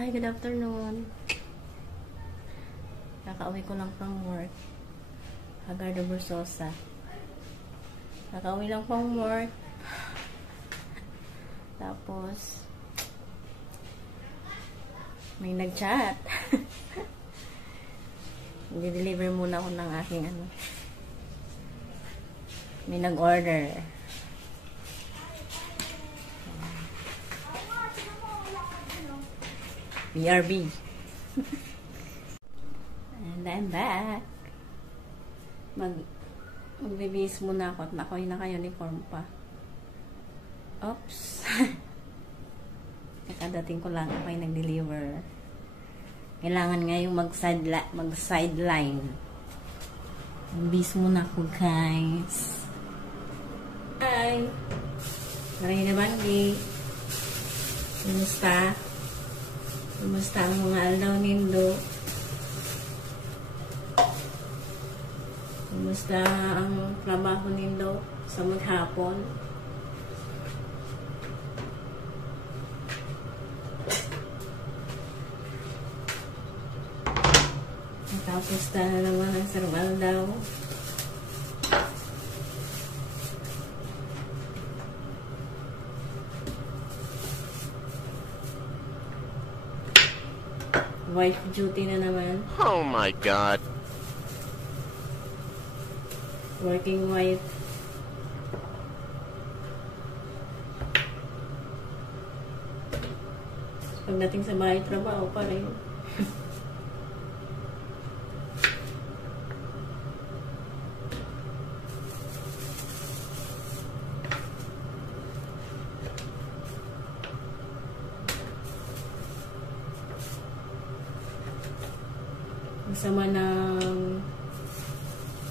Hi, good afternoon. Kakauwi ko lang from work. Hagardo Bursosa. Kakauwi lang from work. Tapos, may nag-chat. I-deliver muna ako ng aking ano. May nag-order. BRB. And I'm back. Magbibihis muna ako at ako'y naka-uniform pa. Oops. Kakadating ko lang ako'y nag-deliver. Kailangan nga yung mag-sideline. Magbihis muna ako, guys. Hi! Maray na banggi. Kumusta? Kumusta ang mga aldaw nindo? Kumusta ang trabaho nindo sa maghapon? Tapos na naman ang Sir Aldaw. Wife duty na naman. Oh my God. Working wife. Pagdating sa bahay, trabaho pa rin.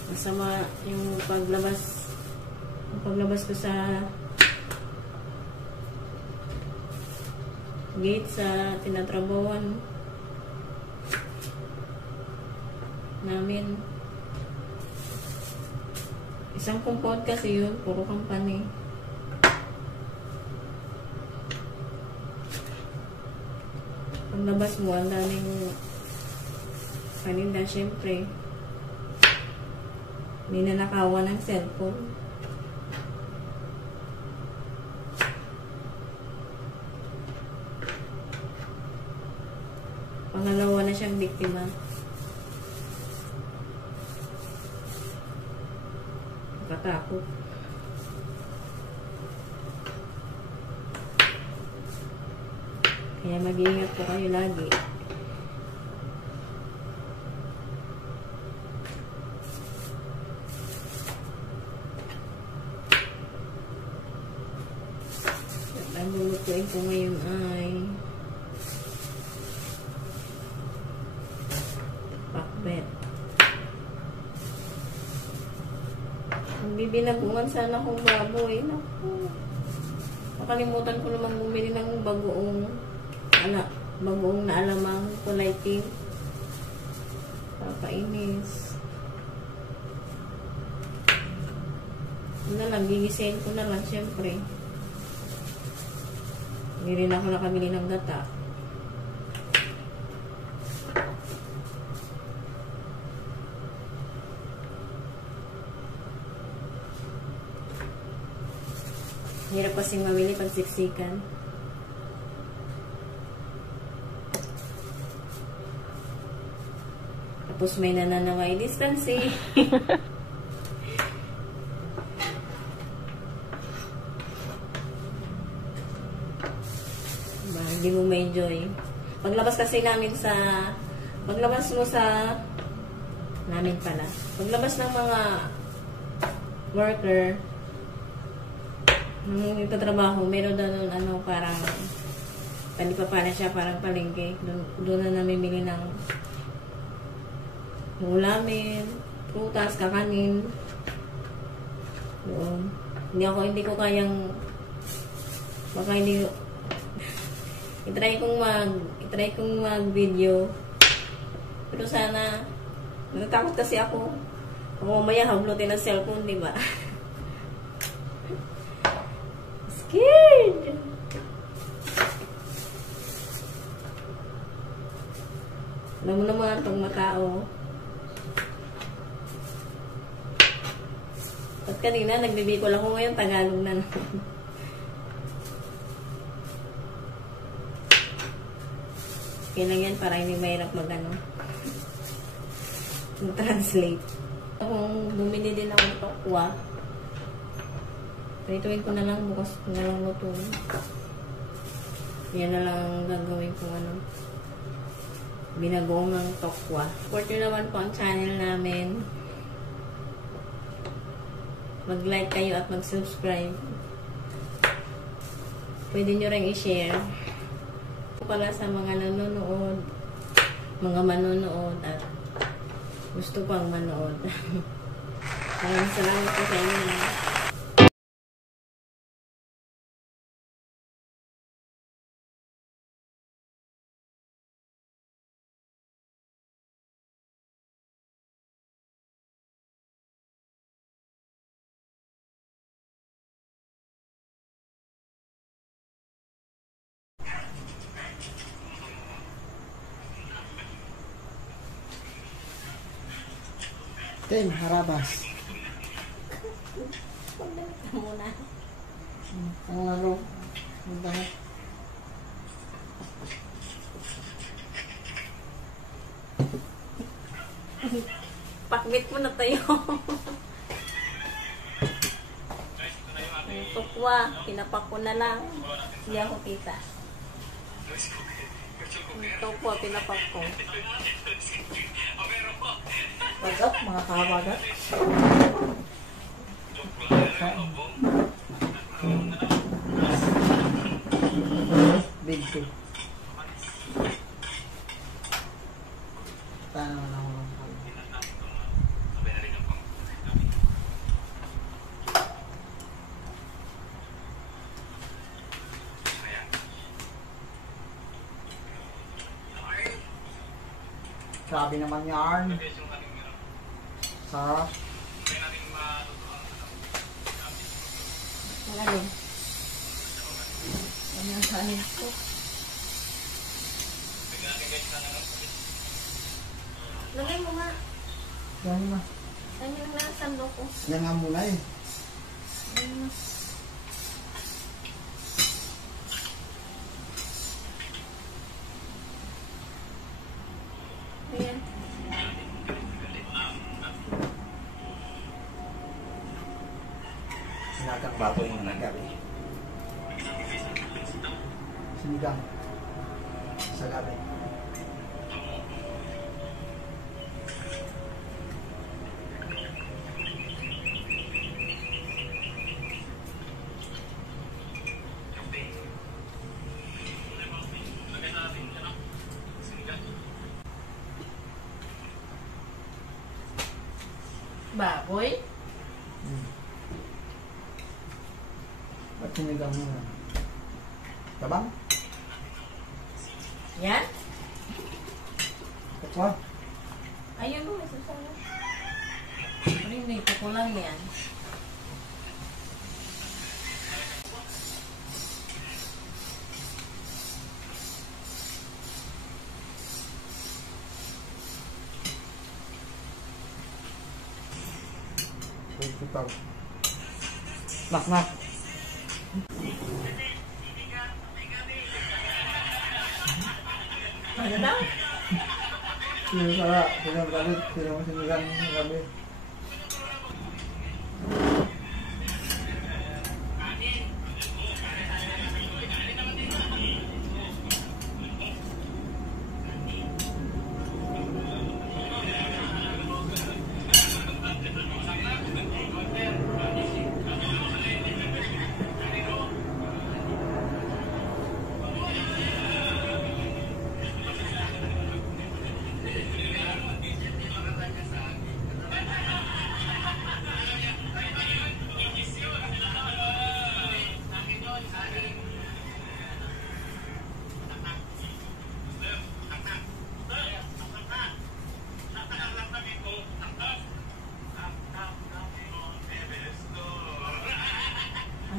Masama yung paglabas ko sa gate sa tinatrabawan namin. Isang compound kasi yun, puro company. Paglabas mo, ang daming paninda, syempre. Ninanakawan ng cellphone. Pangalawa na siyang biktima. Nakatakot. Kaya mag-iingat po kayo lagi. Ang lulutuin ko ngayon ay pakbet. Bibinagungan sana akong baboy. Naku. Nakalimutan ko namang bumili ng bagoong na alamang kulay pink. Papainis. Ano lang, gigisahin ko na lang, syempre. Hindi rin ako nakabili ng gata. Hirap kasing mamili pag siksikan. Tapos may nananaway distance eh. Hindi mo may enjoy. Paglabas kasi namin paglabas mo sa namin pala. Paglabas ng mga worker nung nagtatrabaho, meron doon parang palipapala siya, parang palengke. Doon na namimili ng ulamin, prutas, kakanin. Doon. Hindi ko kayang baka hindi i-try kong mag-video. Pero sana, natatakot kasi ako. Kung mamaya hablutin ang cellphone, di ba? Scared! Alam mo naman itong Macau. At kanina, nagbibikol ako ngayon, Tagalog na naman. Okay lang yan para hindi mahirap mag-translate. Kung bumili din ako ng tokwa, prituin ko na lang, bukas ko na lang lutuin. Yan na lang gagawin ko binagoong ng tokwa. Support nyo naman po ang channel namin. Mag-like kayo at mag-subscribe. Pwede nyo rin i-share. Pala sa mga nanonood, mga manonood at gusto pang manood. Maraming salamat po sa inyo. Ten, harabas. Pagdamit ka muna. Ang ano? Ang damit. Pakbit mo na tayo. Ang tukwa, pinapak ko na lang. Hindi ako kita. Ang tukwa, pinapak ko. What's up, mga kahabagat? Big two. Tanaw na ako ng grabe naman yarn. Sarap. Ang alin? Ano ang kanin ko? Lagay mo nga. Yan na. Saan yung nasando ko? Yan nga muna eh. Ayun na. Ayan. Sinagak bato yung nagabi. Sinigang. Sa gabi. Baboy? Ba't sinigang mo na? Tabang? Yan? Kapwa? Ayun mo, may sasama. Pero hindi, ko lang yan. Ikaw. Nak, nak. Ano daw? Sino sara? Sino galit? Sino sinigang gabi?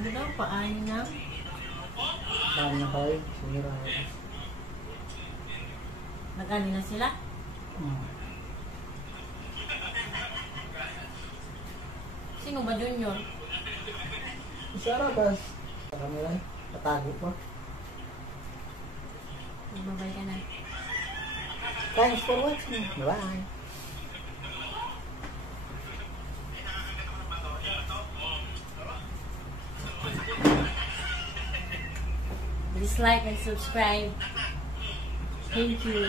Ano daw, paanin na? Saan na kayo? Sinira. Nag-ano na sila? Sino ba Junior? Sa labas. Sa kanila, patago pa. Magbabay ka na. Thanks for watching. Bye. Please like and subscribe. Thank you.